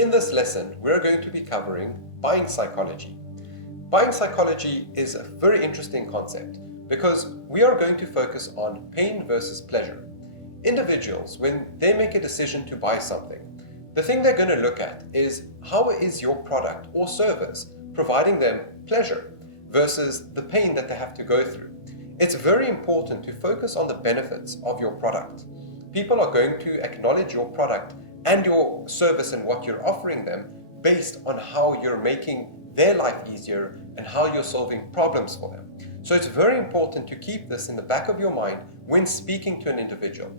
In this lesson, we're going to be covering buying psychology. Buying psychology is a very interesting concept because we are going to focus on pain versus pleasure. Individuals, when they make a decision to buy something, the thing they're going to look at is how is your product or service providing them pleasure versus the pain that they have to go through. It's very important to focus on the benefits of your product. People are going to acknowledge your product and your service and what you're offering them based on how you're making their life easier and how you're solving problems for them. So it's very important to keep this in the back of your mind when speaking to an individual.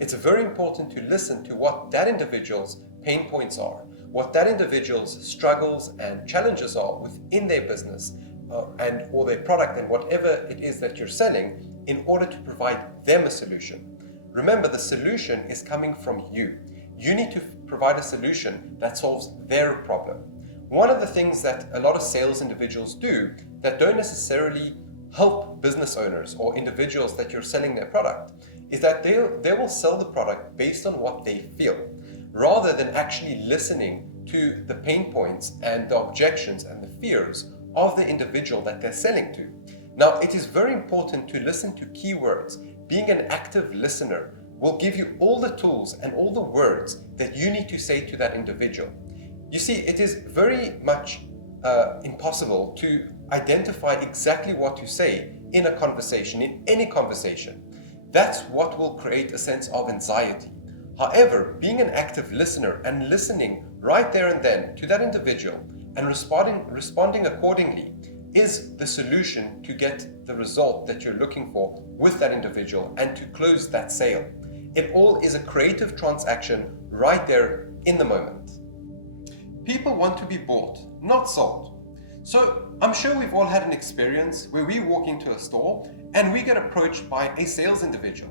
It's very important to listen to what that individual's pain points are, what that individual's struggles and challenges are within their business or their product and whatever it is that you're selling in order to provide them a solution. Remember, the solution is coming from you. You need to provide a solution that solves their problem. One of the things that a lot of sales individuals do that don't necessarily help business owners or individuals that you're selling their product is that they will sell the product based on what they feel, rather than actually listening to the pain points and the objections and the fears of the individual that they're selling to. Now, it is very important to listen to keywords. Being an active listener will give you all the tools and all the words that you need to say to that individual. You see, it is very much impossible to identify exactly what to say in a conversation, in any conversation. That's what will create a sense of anxiety. However, being an active listener and listening right there and then to that individual and responding accordingly is the solution to get the result that you're looking for with that individual and to close that sale. It all is a creative transaction right there in the moment. People want to be bought, not sold. So I'm sure we've all had an experience where we walk into a store and we get approached by a sales individual.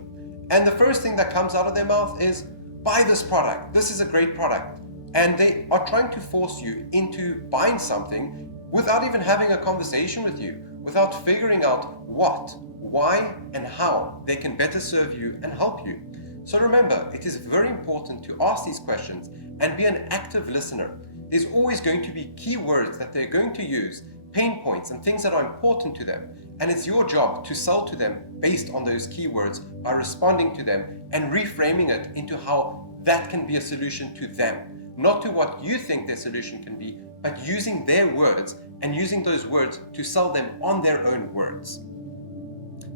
And the first thing that comes out of their mouth is, buy this product, this is a great product. And they are trying to force you into buying something without even having a conversation with you, without figuring out what, why, and how they can better serve you and help you. So remember, it is very important to ask these questions and be an active listener. There's always going to be keywords that they're going to use, pain points and things that are important to them. And it's your job to sell to them based on those keywords by responding to them and reframing it into how that can be a solution to them. Not to what you think their solution can be, but using their words and using those words to sell them on their own words.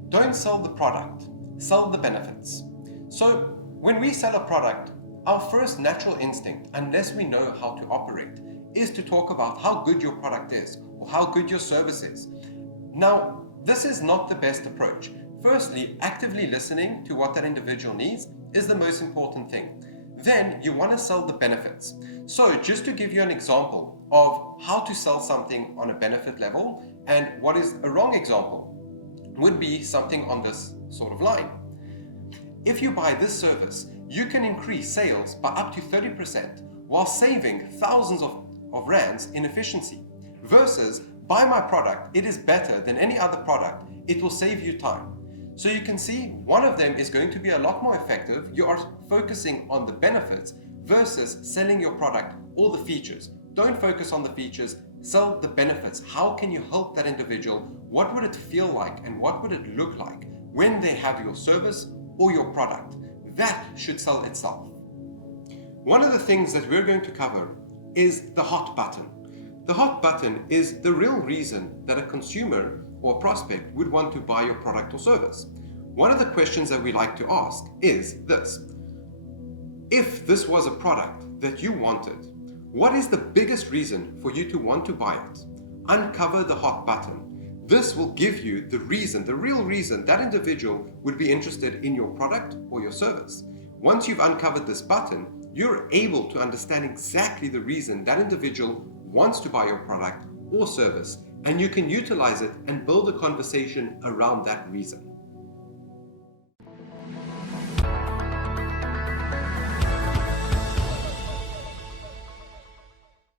Don't sell the product, sell the benefits. So when we sell a product, our first natural instinct, unless we know how to operate, is to talk about how good your product is or how good your service is. Now, this is not the best approach. Firstly, actively listening to what that individual needs is the most important thing. Then you want to sell the benefits. So just to give you an example of how to sell something on a benefit level and what is a wrong example would be something on this sort of line. If you buy this service, you can increase sales by up to 30% while saving thousands of rands in efficiency. Versus, buy my product, it is better than any other product, it will save you time. So you can see one of them is going to be a lot more effective. You are focusing on the benefits versus selling your product all the features. Don't focus on the features, sell the benefits. How can you help that individual? What would it feel like and what would it look like when they have your service or your product? That should sell itself. One of the things that we're going to cover is the hot button. The hot button is the real reason that a consumer or a prospect would want to buy your product or service. One of the questions that we like to ask is this: if this was a product that you wanted, what is the biggest reason for you to want to buy it? Uncover the hot button. This will give you the reason, the real reason that individual would be interested in your product or your service. Once you've uncovered this button, you're able to understand exactly the reason that individual wants to buy your product or service, and you can utilize it and build a conversation around that reason.